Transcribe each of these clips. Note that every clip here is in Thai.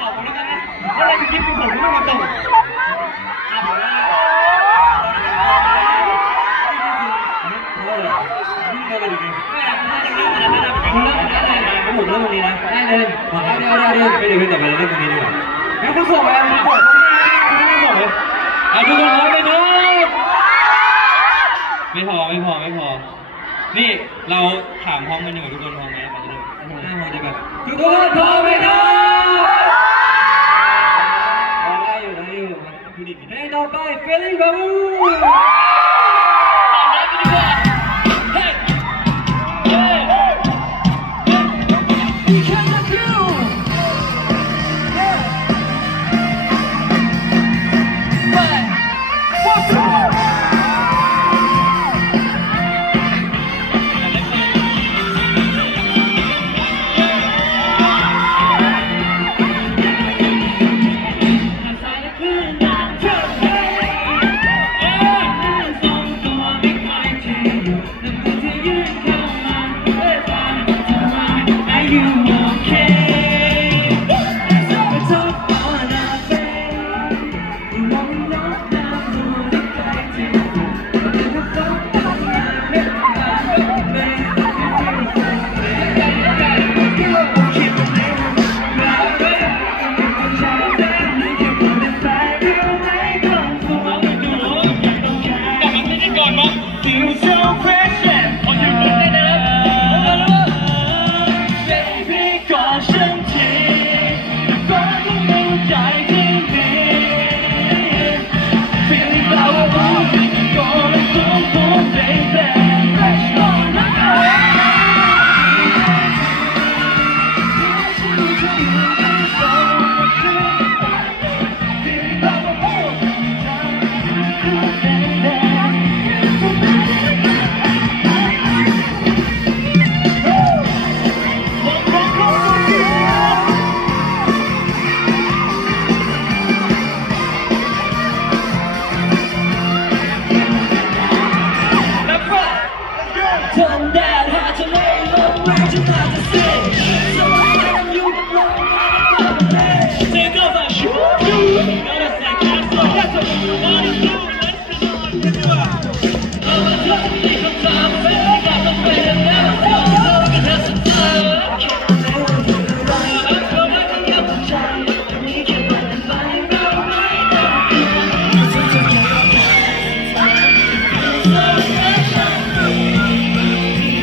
บอกผมแล้วกันนะว่าอะไรจะคิดคือผมที่ไม่มาส่งผมเริ่มตรงนี้นะได้เลยเดี๋ยวไม่เดี๋ยวแต่ไปเริ่มตรงนี้ดีกว่างั้นคุณส่งไปแล้วคุณส่งไม่ส่งเลยทุกคนพร้อมไหมครับไม่พอนี่เราถามพร้อมกันหนึ่งทุกคนพร้อมไหมไปเลย5 โมงจะแบบทุกคนพร้อมไหมครับได้อยู่พี่ดิ๊กให้ต่อไปเฟลลี่บาบู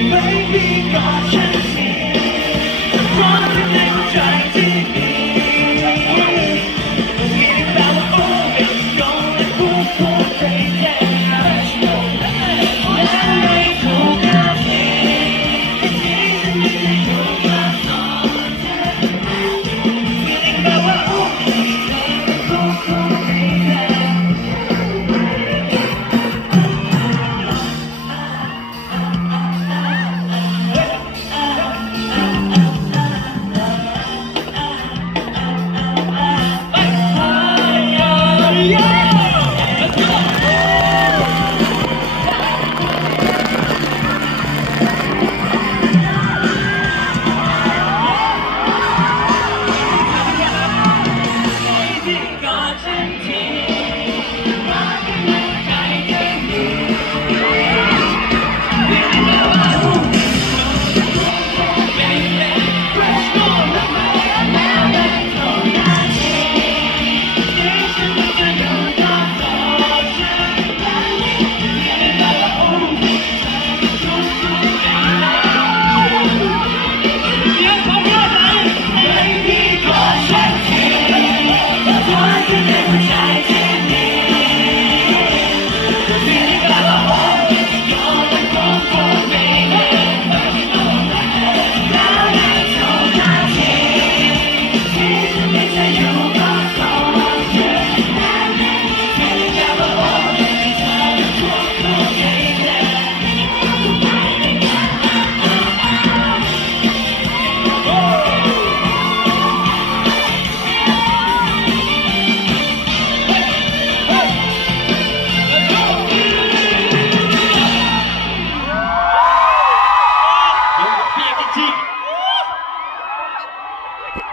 Baby, God,